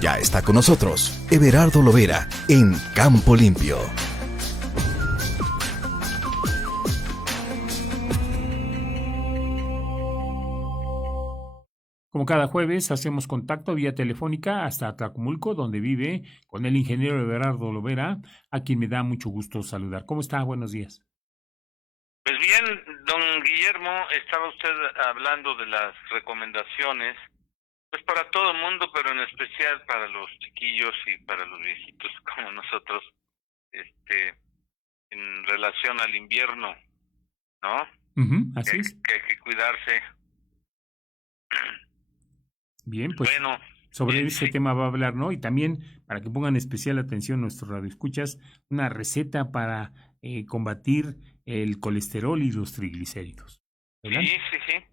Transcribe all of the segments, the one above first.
Ya está con nosotros Everardo Lovera en Campo Limpio. Como cada jueves, hacemos contacto vía telefónica hasta Atlacomulco, donde vive con el ingeniero Everardo Lovera, a quien me da mucho gusto saludar. ¿Cómo está? Buenos días. Pues bien, don Guillermo, estaba usted hablando de las recomendaciones, pues para todo el mundo, pero en especial para los chiquillos y para los viejitos como nosotros, este, en relación al invierno, ¿no? Así es. Que hay que cuidarse. Bien, pues Bueno, sobre ese sí, tema va a hablar, ¿no? Y también, para que pongan especial atención nuestros radioescuchas, una receta para combatir el colesterol y los triglicéridos. Adelante. sí.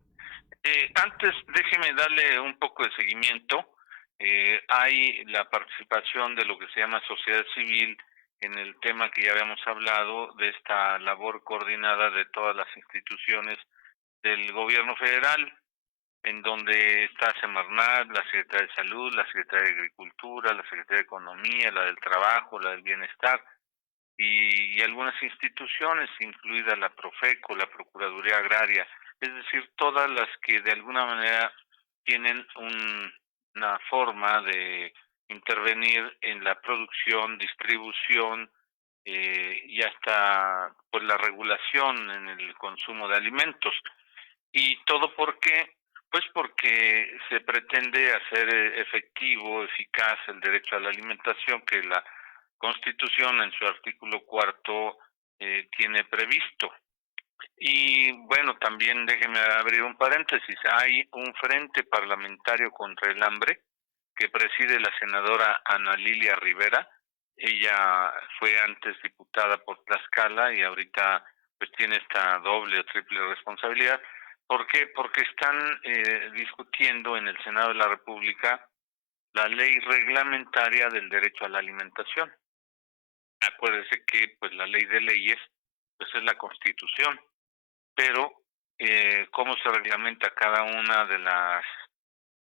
Antes, déjeme darle un poco de seguimiento. Hay la participación de lo que se llama sociedad civil en el tema que ya habíamos hablado, de esta labor coordinada de todas las instituciones del gobierno federal, en donde está Semarnat, la Secretaría de Salud, la Secretaría de Agricultura, la Secretaría de Economía, la del Trabajo, la del Bienestar, y algunas instituciones, incluida la Profeco, la Procuraduría Agraria, es decir, todas las que de alguna manera tienen una forma de intervenir en la producción, distribución y hasta pues la regulación en el consumo de alimentos. ¿Y todo por qué? Pues porque se pretende hacer efectivo, eficaz el derecho a la alimentación que la Constitución en su artículo cuarto tiene previsto. Y bueno, también déjeme abrir un paréntesis, hay un frente parlamentario contra el hambre que preside la senadora Ana Lilia Rivera. Ella fue antes diputada por Tlaxcala y ahorita pues tiene esta doble o triple responsabilidad. ¿Por qué? Porque están discutiendo en el Senado de la República la ley reglamentaria del derecho a la alimentación. Acuérdese que pues la ley de leyes pues es la Constitución, pero cómo se reglamenta cada una de las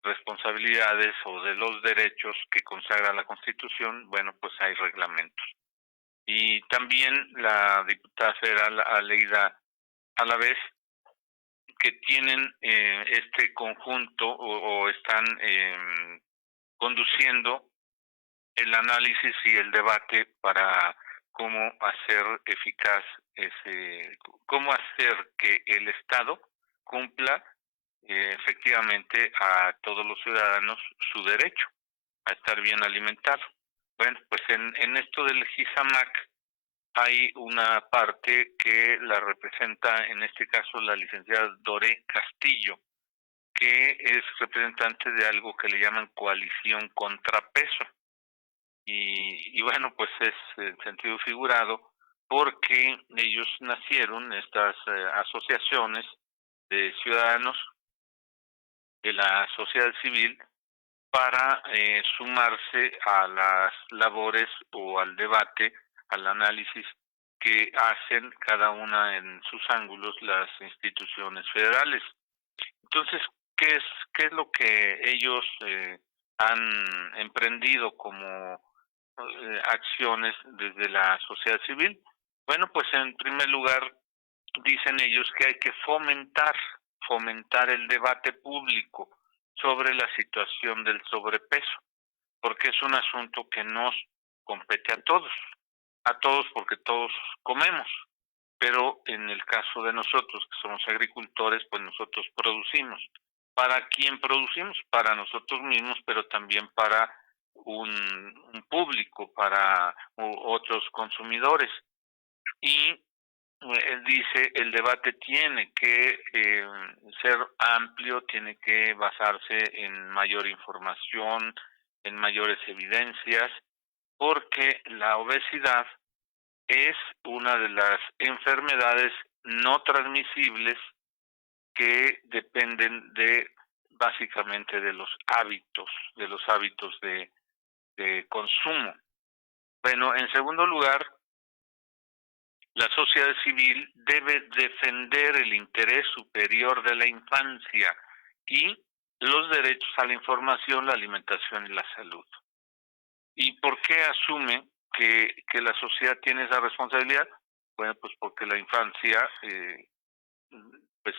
responsabilidades o de los derechos que consagra la Constitución, bueno, pues hay reglamentos. Y también la diputada federal Aleida Alavés, que tienen este conjunto o están conduciendo el análisis y el debate para cómo hacer eficaz cómo hacer que el Estado cumpla efectivamente a todos los ciudadanos su derecho a estar bien alimentado. Bueno, pues en esto del GISAMAC hay una parte que la representa, en este caso, la licenciada Doré Castillo, que es representante de algo que le llaman coalición contrapeso. Y bueno, pues es en sentido figurado porque ellos nacieron, estas asociaciones de ciudadanos de la sociedad civil, para sumarse a las labores o al debate, al análisis que hacen cada una en sus ángulos las instituciones federales. Entonces, qué es lo que ellos han emprendido como acciones desde la sociedad civil? Bueno, pues en primer lugar dicen ellos que hay que fomentar el debate público sobre la situación del sobrepeso, porque es un asunto que nos compete a todos porque todos comemos, pero en el caso de nosotros que somos agricultores, pues nosotros producimos. ¿Para quién producimos? Para nosotros mismos, pero también para un público, para otros consumidores. Y él dice, el debate tiene que ser amplio, tiene que basarse en mayor información, en mayores evidencias, porque la obesidad es una de las enfermedades no transmisibles que dependen de básicamente de los hábitos de consumo. Bueno, en segundo lugar, la sociedad civil debe defender el interés superior de la infancia y los derechos a la información, la alimentación y la salud. ¿Y por qué asume que la sociedad tiene esa responsabilidad? Bueno, pues porque la infancia, pues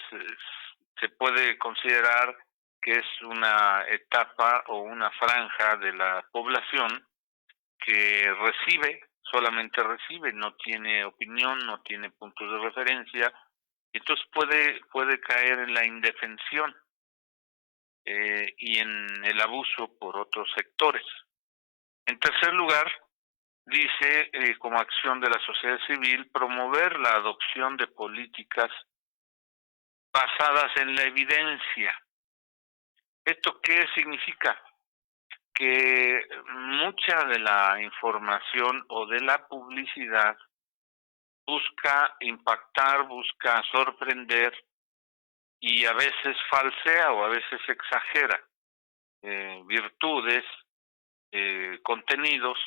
se puede considerar que es una etapa o una franja de la población que recibe, solamente recibe, no tiene opinión, no tiene puntos de referencia, entonces puede caer en la indefensión y en el abuso por otros sectores. En tercer lugar, dice, como acción de la sociedad civil, promover la adopción de políticas basadas en la evidencia. ¿Esto qué significa? Que mucha de la información o de la publicidad busca impactar, busca sorprender y a veces falsea o a veces exagera virtudes, contenidos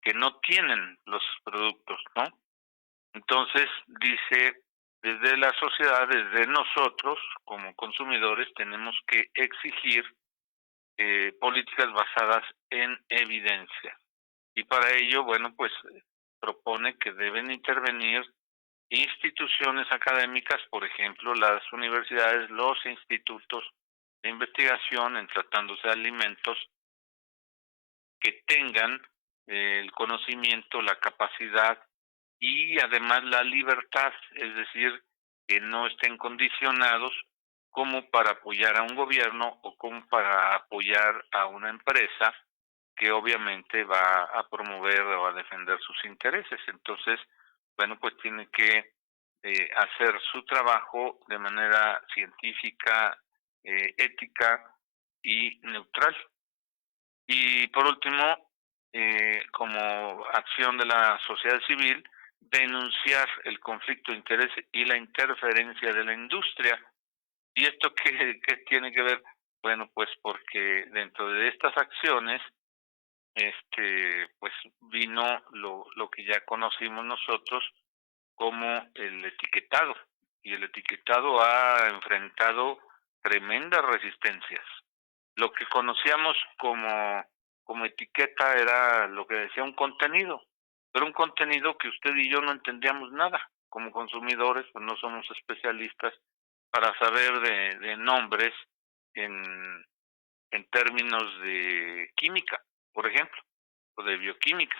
que no tienen los productos, ¿no? Entonces, dice, desde la sociedad, desde nosotros, como consumidores, tenemos que exigir políticas basadas en evidencia. Y para ello, bueno, pues propone que deben intervenir instituciones académicas, por ejemplo, las universidades, los institutos de investigación en tratándose de alimentos que tengan el conocimiento, la capacidad y además la libertad, es decir, que no estén condicionados como para apoyar a un gobierno o como para apoyar a una empresa que obviamente va a promover o a defender sus intereses. Entonces, bueno, pues tiene que hacer su trabajo de manera científica, ética y neutral. Y por último, como acción de la sociedad civil, denunciar el conflicto de interés y la interferencia de la industria. ¿Y esto qué tiene que ver? Bueno, pues porque dentro de estas acciones, pues vino lo que ya conocimos nosotros como el etiquetado. Y el etiquetado ha enfrentado tremendas resistencias. Lo que conocíamos como etiqueta era lo que decía un contenido, pero un contenido que usted y yo no entendíamos nada. Como consumidores, pues no somos especialistas para saber de nombres en, en términos de química, por ejemplo, o de bioquímica.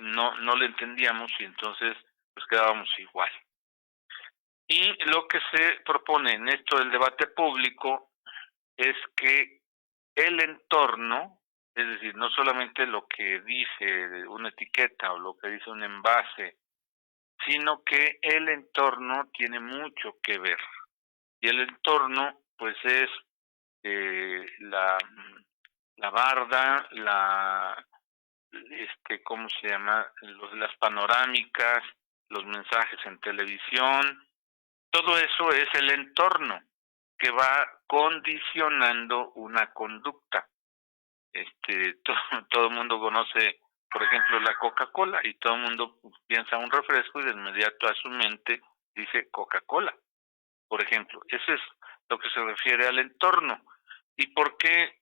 No le entendíamos y entonces pues quedábamos igual. Y lo que se propone en esto del debate público es que el entorno, es decir, no solamente lo que dice una etiqueta o lo que dice un envase, sino que el entorno tiene mucho que ver. Y el entorno, pues es la barda, ¿cómo se llama? Las panorámicas, los mensajes en televisión, todo eso es el entorno que va condicionando una conducta. Todo el mundo conoce, por ejemplo, la Coca-Cola y todo el mundo piensa un refresco y de inmediato a su mente dice Coca-Cola, por ejemplo. Eso es lo que se refiere al entorno. ¿Y por qué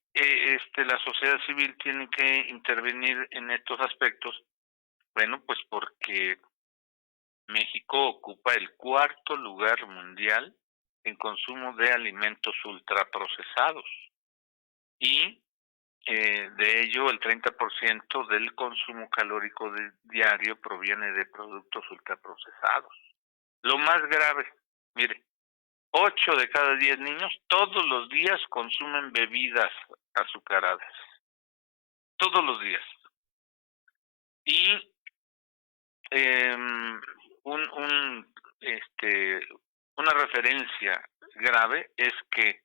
la sociedad civil tiene que intervenir en estos aspectos? Bueno, pues porque México ocupa el 4º lugar mundial en consumo de alimentos ultraprocesados y de ello el 30% del consumo calórico diario proviene de productos ultraprocesados. Lo más grave, mire, 8 de cada 10 niños todos los días consumen bebidas azucaradas, todos los días. Y un, un, una referencia grave es que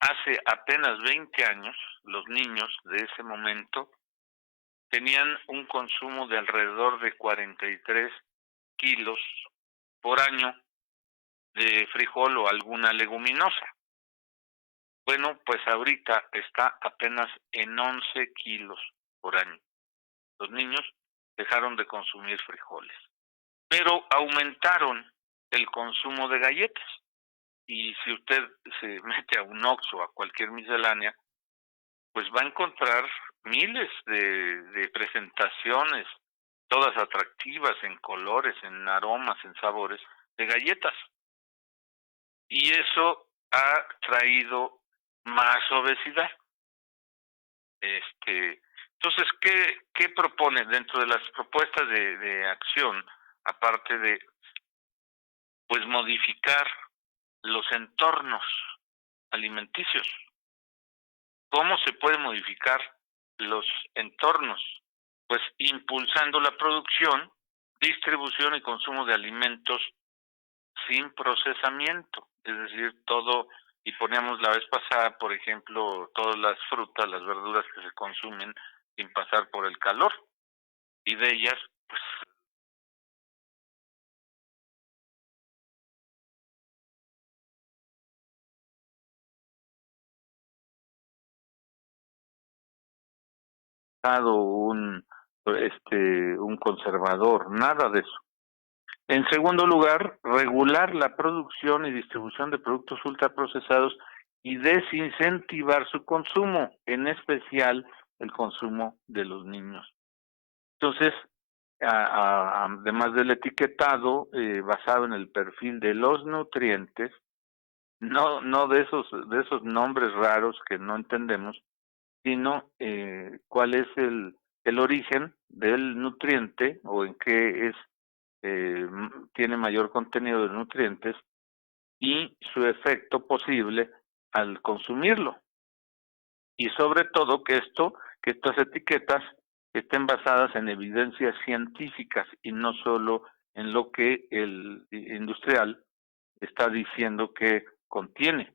hace apenas 20 años los niños de ese momento tenían un consumo de alrededor de 43 kilos por año de frijol o alguna leguminosa. Bueno, pues ahorita está apenas en 11 kilos por año. Los niños dejaron de consumir frijoles, pero aumentaron el consumo de galletas. Y si usted se mete a un Oxxo o a cualquier miscelánea, pues va a encontrar miles de presentaciones, todas atractivas en colores, en aromas, en sabores, de galletas. Y eso ha traído más obesidad. Entonces, ¿qué propone dentro de las propuestas de acción, aparte de, pues, modificar los entornos alimenticios? ¿Cómo se puede modificar los entornos? Pues impulsando la producción, distribución y consumo de alimentos sin procesamiento, es decir, todo, y poníamos la vez pasada, por ejemplo, todas las frutas, las verduras que se consumen sin pasar por el calor, y de ellas, pues, dado un conservador, nada de eso. En segundo lugar, regular la producción y distribución de productos ultraprocesados y desincentivar su consumo, en especial el consumo de los niños. Entonces, además del etiquetado basado en el perfil de los nutrientes, no de esos nombres raros que no entendemos, sino cuál es el origen del nutriente o en qué tiene mayor contenido de nutrientes y su efecto posible al consumirlo. Y sobre todo que estas etiquetas estén basadas en evidencias científicas y no solo en lo que el industrial está diciendo que contiene.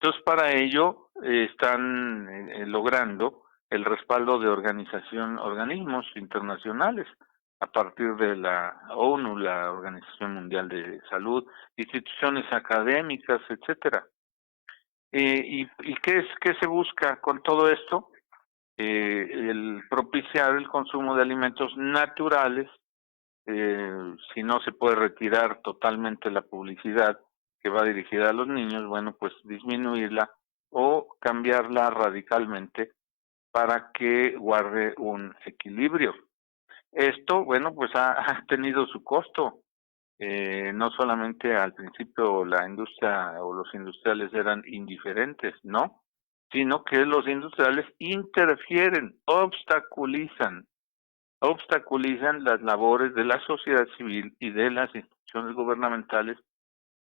Entonces, para ello están logrando el respaldo de organismos internacionales, a partir de la ONU, la Organización Mundial de Salud, instituciones académicas, etcétera. ¿Y qué se busca con todo esto? El propiciar el consumo de alimentos naturales. Si no se puede retirar totalmente la publicidad que va dirigida a los niños, bueno, pues disminuirla o cambiarla radicalmente para que guarde un equilibrio. Esto, bueno, pues ha tenido su costo. No solamente al principio la industria o los industriales eran indiferentes, ¿no? Sino que los industriales interfieren, obstaculizan las labores de la sociedad civil y de las instituciones gubernamentales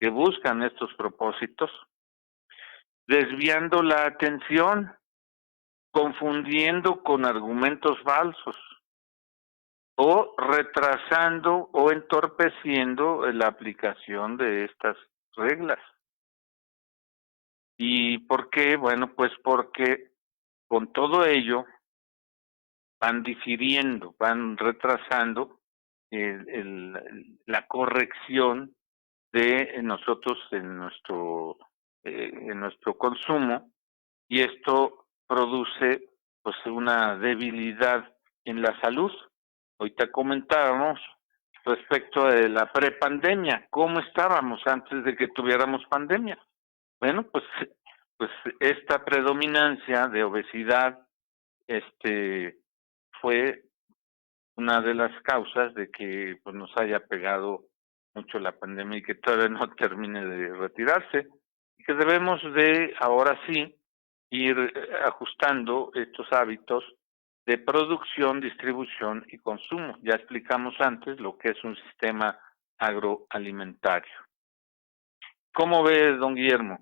que buscan estos propósitos, desviando la atención, confundiendo con argumentos falsos o retrasando o entorpeciendo la aplicación de estas reglas. ¿Y por qué? Bueno, pues porque con todo ello van difiriendo, van retrasando la corrección de nosotros en nuestro consumo, y esto produce pues una debilidad en la salud. Ahorita comentábamos respecto de la prepandemia, cómo estábamos antes de que tuviéramos pandemia. Bueno, pues esta predominancia de obesidad fue una de las causas de que pues nos haya pegado mucho la pandemia y que todavía no termine de retirarse, y que debemos de ahora sí ir ajustando estos hábitos de producción, distribución y consumo. Ya explicamos antes lo que es un sistema agroalimentario. ¿Cómo ve, don Guillermo?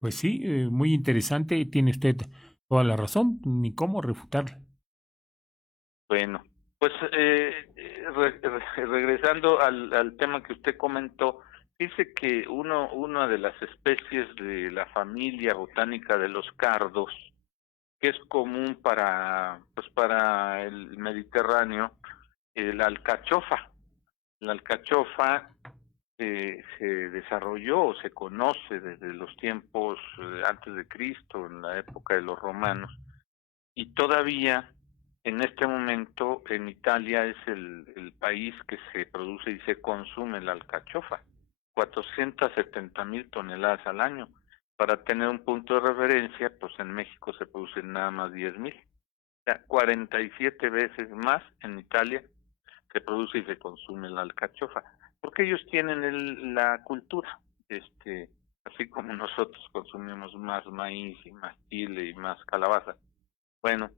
Pues sí, muy interesante, tiene usted toda la razón, ni cómo refutarla. Bueno, pues regresando al tema que usted comentó, dice que una de las especies de la familia botánica de los cardos, que es común para el Mediterráneo, la alcachofa. La alcachofa se desarrolló o se conoce desde los tiempos antes de Cristo, en la época de los romanos, y todavía en este momento en Italia es el país que se produce y se consume la alcachofa. 470,000 toneladas al año. Para tener un punto de referencia, pues en México se producen nada más 10,000. O sea, 47 veces más en Italia se produce y se consume la alcachofa, porque ellos tienen la cultura, así como nosotros consumimos más maíz y más chile y más calabaza. Bueno,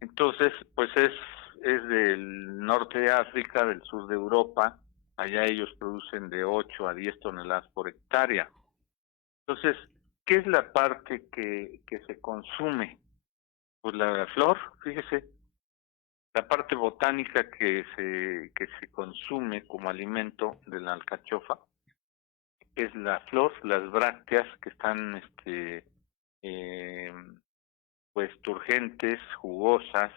entonces, pues es del norte de África, del sur de Europa, allá ellos producen de 8 a 10 toneladas por hectárea. Entonces, ¿qué es la parte que se consume? Pues la flor, fíjese, la parte botánica que se consume como alimento de la alcachofa es la flor, las brácteas que están eh, pues turgentes, jugosas,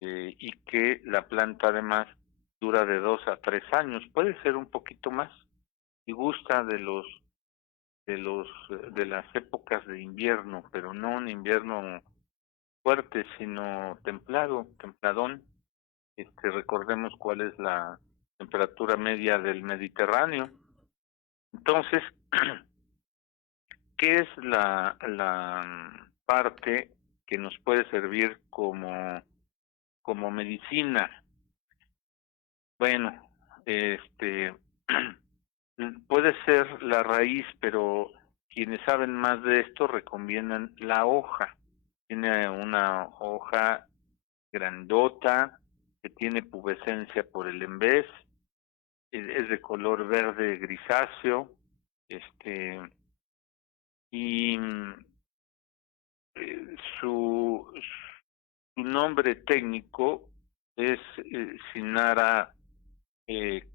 y que la planta además dura de 2 a 3 años, puede ser un poquito más, y gusta de las épocas de invierno, pero no un invierno fuerte, sino templado, templadón. Recordemos cuál es la temperatura media del Mediterráneo. Entonces, ¿qué es la parte que nos puede servir como medicina? Bueno, puede ser la raíz, pero quienes saben más de esto recomiendan la hoja. Tiene una hoja grandota que tiene pubescencia por el envés, es de color verde grisáceo, y eh, su, su nombre técnico es Cynara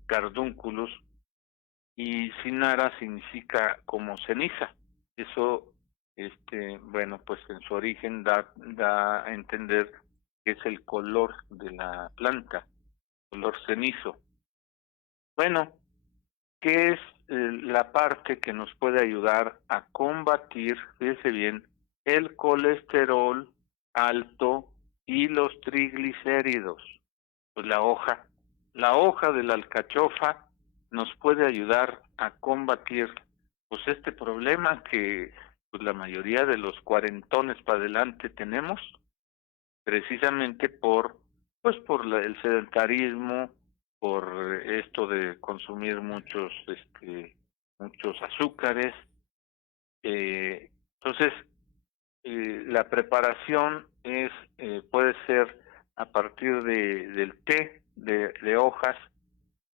cardunculus, y Cynara significa como ceniza. Eso, bueno, pues en su origen da a entender que es el color de la planta, color cenizo. Bueno, ¿qué es la parte que nos puede ayudar a combatir, fíjese bien, el colesterol alto y los triglicéridos? Pues la hoja. La hoja de la alcachofa nos puede ayudar a combatir pues este problema que pues la mayoría de los cuarentones para adelante tenemos, precisamente por el sedentarismo, por esto de consumir muchos azúcares. Entonces, la preparación puede ser a partir del té de hojas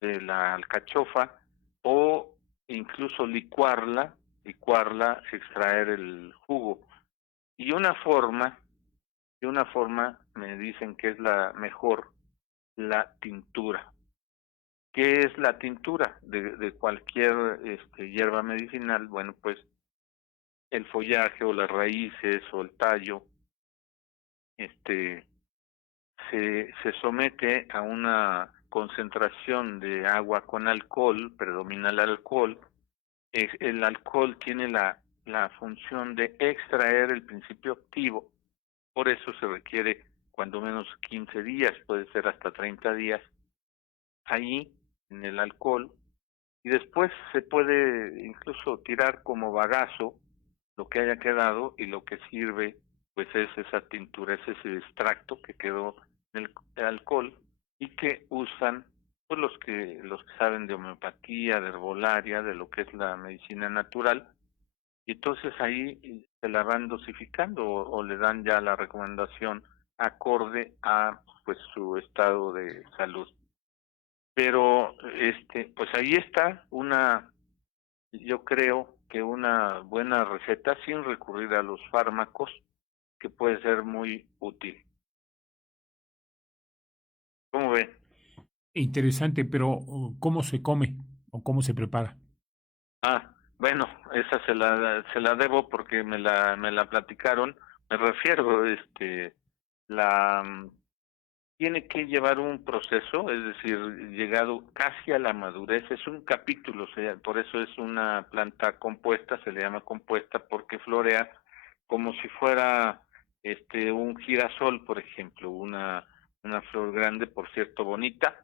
de la alcachofa, o incluso licuarla, extraer el jugo. Y una forma me dicen que es la mejor, la tintura. ¿Qué es la tintura de cualquier hierba medicinal? Bueno, pues el follaje o las raíces o el tallo, se somete a una concentración de agua con alcohol, predomina el alcohol. El alcohol tiene la función de extraer el principio activo, por eso se requiere cuando menos 15 días, puede ser hasta 30 días, ahí en el alcohol, y después se puede incluso tirar como bagazo lo que haya quedado, y lo que sirve pues es esa tintura, es ese extracto que quedó en el alcohol, y que usan pues los que saben de homeopatía, de herbolaria, de lo que es la medicina natural, y entonces ahí se la van dosificando, o le dan ya la recomendación acorde a pues su estado de salud. Pero pues ahí está yo creo que una buena receta sin recurrir a los fármacos, que puede ser muy útil. ¿Cómo ven? Interesante, pero ¿cómo se come o cómo se prepara? Bueno, esa se la debo porque me la platicaron. Me refiero, la tiene que llevar un proceso, es decir, llegado casi a la madurez, es un capítulo, por eso es una planta compuesta, se le llama compuesta porque florea como si fuera un girasol, por ejemplo, una flor grande, por cierto, bonita,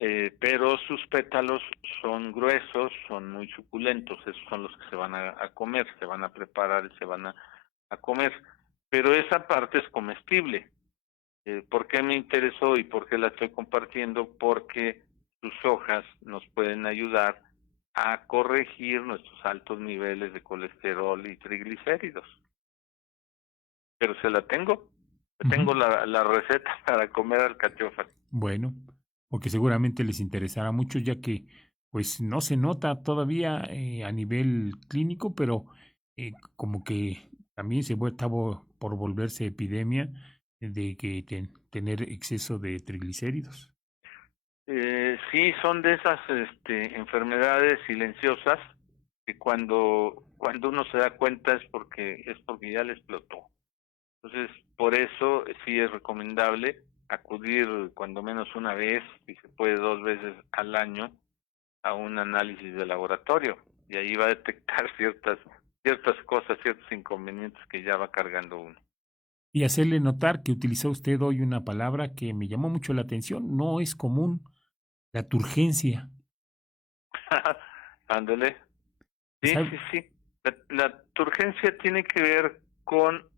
pero sus pétalos son gruesos, son muy suculentos, esos son los que se van a comer, se van a preparar y se van a comer. Pero esa parte es comestible. ¿Por qué me interesó y por qué la estoy compartiendo? Porque sus hojas nos pueden ayudar a corregir nuestros altos niveles de colesterol y triglicéridos. Pero se la tengo. Tengo la receta para comer alcachofas. Bueno, porque seguramente les interesará mucho, ya que pues no se nota todavía a nivel clínico, pero como que también está por volverse epidemia de que tener exceso de triglicéridos. Sí, son de esas enfermedades silenciosas que cuando uno se da cuenta es porque ya le explotó. Entonces, por eso sí es recomendable acudir cuando menos una vez, si se puede 2 veces al año, a un análisis de laboratorio, y ahí va a detectar ciertas cosas, ciertos inconvenientes que ya va cargando uno. Y hacerle notar que utilizó usted hoy una palabra que me llamó mucho la atención, no es común, la turgencia. Ándale. Sí, ¿Sabe? sí, sí. La turgencia tiene que ver con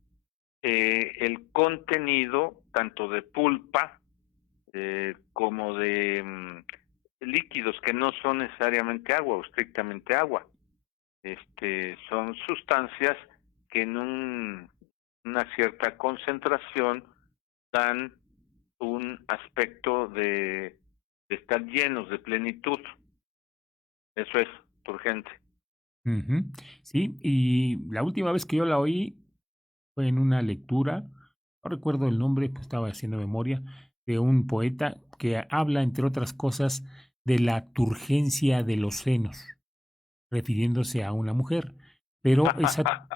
el contenido tanto de pulpa como de líquidos que no son necesariamente agua o estrictamente agua. Son sustancias que en una cierta concentración dan un aspecto de estar llenos de plenitud. Eso es turgente. Ujú. Sí, y la última vez que yo la oí fue en una lectura, no recuerdo el nombre, pues estaba haciendo memoria, de un poeta que habla, entre otras cosas, de la turgencia de los senos, refiriéndose a una mujer. Pero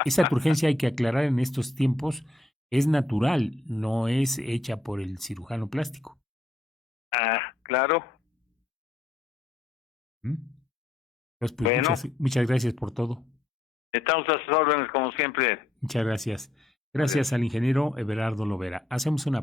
esa turgencia, hay que aclarar en estos tiempos, es natural, no es hecha por el cirujano plástico. Claro. ¿Mm? Entonces, pues Bueno, muchas gracias por todo. estamos a sus órdenes como siempre. Muchas gracias. Adiós. Gracias al ingeniero Everardo Lovera. Hacemos una